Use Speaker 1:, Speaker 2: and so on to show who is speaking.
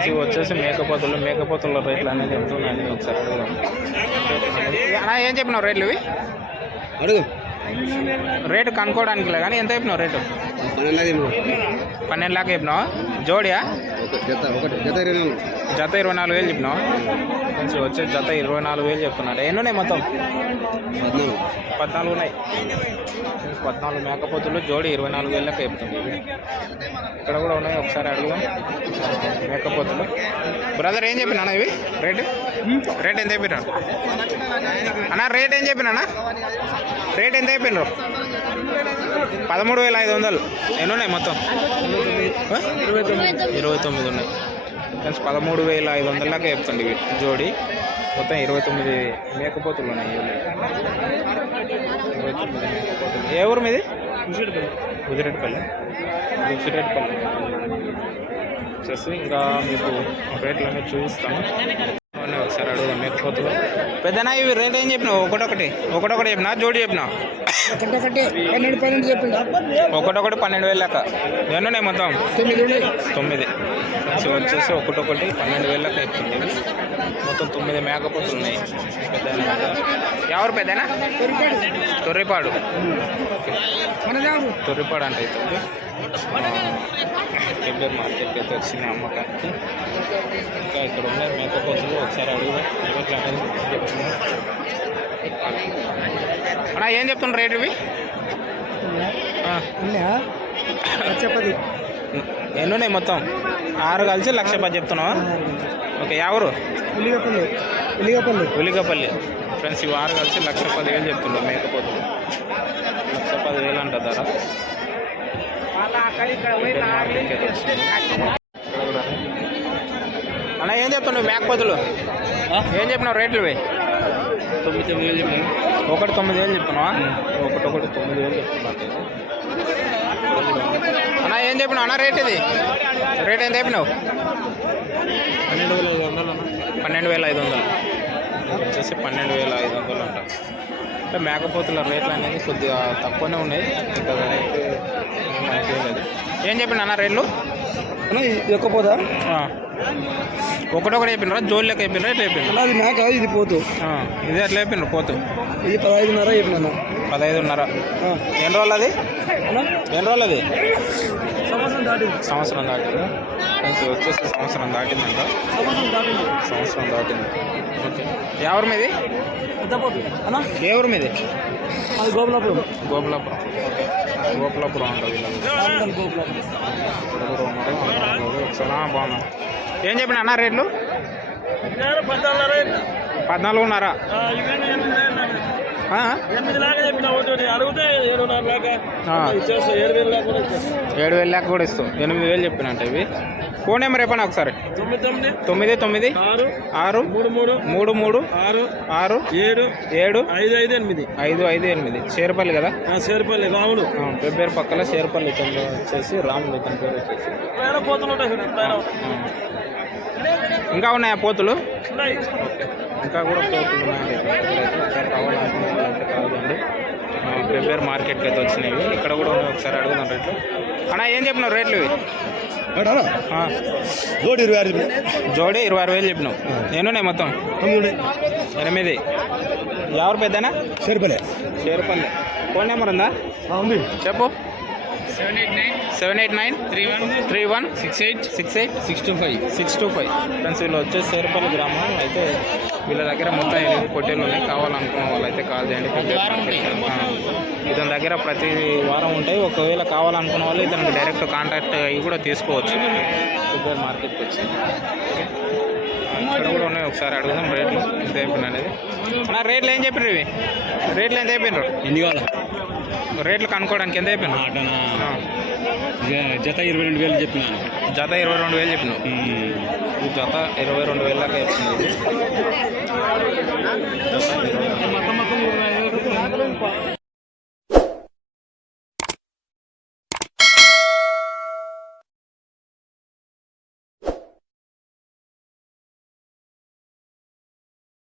Speaker 1: ఇవి వచ్చేసి మేకపోతులు మేకపోతుల రేట్లు అనేది ఎంత ఒకసారి అడుగుదాం అన్నా ఏం చెప్పినావు రేట్లు ఇవి?
Speaker 2: అడుగు.
Speaker 1: రేటు కనుక్కోవడానికి కానీ ఎంత చెప్పినావు రేటు?
Speaker 2: పన్నెండు
Speaker 1: లాగా చెప్పినావు జోడియా
Speaker 2: జత ఇరవై నాలుగు.
Speaker 1: వేలు చెప్పినావు? మంచి వచ్చే జత ఇరవై నాలుగు వేలు చెప్తున్నాడు. ఎన్ని ఉన్నాయి మొత్తం?
Speaker 2: పద్నాలుగు.
Speaker 1: ఉన్నాయి. పద్నాలుగు మేకపోతులు జోడి ఇరవై నాలుగు వేలకు చెప్తుంది. ఇక్కడ కూడా ఉన్నాయి ఒకసారి అడుగుదాం. మేకపోతులు. బ్రదర్ ఏం చెప్పినా ఇవి? రేట్? రేట్ ఎంత చెప్పినా అన్న రేట్ ఏం చెప్పినా రేట్ ఎంత చెప్పినారు? పదమూడు వేల ఐదు వందలు. ఎన్ని ఉన్నాయి మొత్తం ఇరవై తొమ్మిది ఉన్నాయి. ఫ్రెండ్స్ పదమూడు వేల ఐదు వందల దాకా చెప్తుంది జోడి మొత్తం ఇరవై తొమ్మిది మేకపోతులు ఉన్నాయి. ఇరవై తొమ్మిది మేకపోతులు. ఏ ఊరు మీది? గుజిరెడ్డిపల్లి గుజిరెడ్డిపల్లి వచ్చేసి ఇంకా మీకు రేట్లు అనేవి చూపిస్తాను. అవన్నీ ఒకసారి అడుగుదాం మేకపోతులు పెద్దనా ఇవి రేట్ ఏం చెప్పినావు? ఒకటొకటి. ఒకటొకటి చెప్పినా? జోడి చెప్పినా?
Speaker 2: ఒకటొకటి పన్నెండు పన్నెండు చెప్పిండు.
Speaker 1: ఒకటొకటి పన్నెండు వేలు లెక్క. ఎన్ని ఉన్నాయి మొత్తం?
Speaker 2: తొమ్మిది
Speaker 1: తొమ్మిది. సో వచ్చేసి ఒకటొకటి పన్నెండు వేల లెక్క ఇవి. మొత్తం తొమ్మిది మేకపోతులు ఉన్నాయి పెద్ద ఎవరు పెద్దనా? తొర్రిపాడు. తొర్రిపాడు. అంటే ఫిబ్రవరి మార్కెట్కి అయితే వచ్చింది అమ్మకానికి. ఇంకా ఇక్కడ ఉన్నాయి. ఒకసారి అడుగుదాం? రేట్లు అనేది చెప్తున్నాం. అన్నా ఏం చెప్తున్నారు రేట్ ఇవి? ఆ.
Speaker 2: చెప్పది
Speaker 1: ఎన్ని ఉన్నాయి మొత్తం? ఆరు కలిసి లక్ష పది చెప్తున్నావా? ఓకే ఎవరు?
Speaker 2: ఉల్లిగపల్లి ఉల్లిగపల్లి
Speaker 1: ఉలిగపల్లి ఫ్రెండ్స్ ఇవి ఆరు కలిసి లక్ష పది వేలు చెప్తున్నారు మేకపోతే లక్ష పది వేలు అన్న ఏం చెప్తున్నావు? మేకపోతులు ఏం చెప్పినావు రేట్లు ఇవి?
Speaker 2: తొమ్మిది తొమ్మిది వేలు చెప్పాను.
Speaker 1: ఒకటి తొమ్మిది వేలు చెప్తున్నావా ఒకటి ఒకటి తొమ్మిది వేలు చెప్తున్నా అన్న ఏం చెప్పినావు? అన్న రేట్ ఇది. రేట్ ఎంత చెప్పినావు?
Speaker 2: పన్నెండు వేల ఐదు వందలు అన్న.
Speaker 1: పన్నెండు వేల ఐదు వందలు. వచ్చేసి పన్నెండు వేల ఐదు వందలు అంట. అంటే మేకపోతుల రేట్లు అనేది కొద్దిగా తక్కువనే ఉన్నాయి. అయితే ఏం చెప్పిన అన్న రేట్లు?
Speaker 2: ఎక్కపోదా.
Speaker 1: ఒకటొకటి చెప్పినరా? జోలు లెక్క చెప్పినరా? ఎట్లా చెప్పిన
Speaker 2: అది మేక ఇది పోతు.
Speaker 1: ఇది ఎట్లా చెప్పినారు పోతు.
Speaker 2: ఇది పదహైదున్నర చెప్పిన
Speaker 1: పదహైదున్నర. ఎన్ని రోజులు అది? ఎన్ని రోజులు అది?
Speaker 2: సంవత్సరం దాటి
Speaker 1: సంవత్సరం దాటింది. ఫ్రెండ్స్ వచ్చేసి సంవత్సరం దాటిందంట
Speaker 2: సంవత్సరం దాటింది.
Speaker 1: సంవత్సరం దాటింది. ఓకే. ఎవరి మీది? ఏ ఊరు మీది?
Speaker 2: గోపులాపురం.
Speaker 1: గోపులాపురం. ఓకే. అంట. ఒకసారి బాగున్నా ఏం చెప్పిన అన్న రేట్లు? పద్నాలుగున్నర
Speaker 2: చెప్పిన. ఏడు వేలు లాగా కూడా
Speaker 1: ఇస్తాం ఎనిమిది వేలు చెప్పినంట ఇవి. ఫోన్ నెంబర్ చెప్పండి ఒకసారి.
Speaker 2: తొమ్మిది తొమ్మిది ఆరు
Speaker 1: ఆరు
Speaker 2: మూడు మూడు
Speaker 1: మూడు మూడు
Speaker 2: ఆరు
Speaker 1: ఆరు
Speaker 2: ఏడు
Speaker 1: ఏడు
Speaker 2: ఐదు ఐదు ఎనిమిది.
Speaker 1: ఐదు ఐదు ఎనిమిది. చేరపల్లి కదా?
Speaker 2: చేరిపల్లి రాములు
Speaker 1: పెబ్బేరు పక్కల చేరపల్లి ఇతను వచ్చేసి రాములు ఇతని పేరు వచ్చేసి. ఇంకా ఉన్నాయా పోతులు. ఇంకా కూడా పోతులు ఉన్నాయండి. ఒకసారి కావాలనుకున్న వాళ్ళైతే కావాలండి? ప్రిపేర్ మార్కెట్కి అయితే వచ్చినాయి. ఇక్కడ కూడా ఉన్నాయి. ఒకసారి అడుగుదాం రేట్లు. అన్న ఏం చెప్పినావు రేట్లు
Speaker 2: జోడి ఇరవై ఆరు చెప్పిన.
Speaker 1: జోడి ఇరవై ఆరు వేలు చెప్పినావు. ఎన్నున్నాయి మొత్తం?
Speaker 2: తొమ్మిది.
Speaker 1: ఎనిమిది. ఎవరు పెద్దనా?
Speaker 2: చేరిపల్లి
Speaker 1: చేరుపల్లి ఫోన్ నెంబర్ ఉందా?
Speaker 2: ఆ, ఉంది.
Speaker 1: చెప్పు.
Speaker 2: Seven eight nine.
Speaker 1: Seven eight nine.
Speaker 2: Three one.
Speaker 1: Three one.
Speaker 2: Six eight.
Speaker 1: Six eight.
Speaker 2: Six two five.
Speaker 1: Six two five. Friends వీళ్ళు వచ్చేసి చేరుపల్లి గ్రామం అయితే వీళ్ళ దగ్గర మొత్తం ఎనిమిది పొట్టేలు ఉన్నాయి. కావాలనుకున్న వాళ్ళు అయితే కాల్ చేయండి ఇతని దగ్గర ప్రతి వారం ఉంటాయి. ఒకవేళ కావాలనుకున్న వాళ్ళు ఇతనికి డైరెక్ట్ కాంటాక్ట్ అయ్యి కూడా తీసుకోవచ్చు. ఫిబ్రవరి మార్కెట్కి వచ్చి ఇక్కడ కూడా ఉన్నాయి. ఒకసారి అడుగుదాం రేట్లు. ఎంత అయిపోయిన అనేది. అన్న రేట్లు ఏం చెప్పినారు ఇవి? రేట్లు ఎంత అయిపోయినారు
Speaker 2: ఎన్ని కావాలా?
Speaker 1: రేట్లు కనుక్కోవడానికి ఎంత అయిపోయినారు ఆ,
Speaker 2: జత ఇరవై రెండు వేలు చెప్పినాను.
Speaker 1: జత ఇరవై రెండు వేలు చెప్పినావు. జత ఇరవై రెండు వేల దాకా చెప్తుంది జత ఇరవై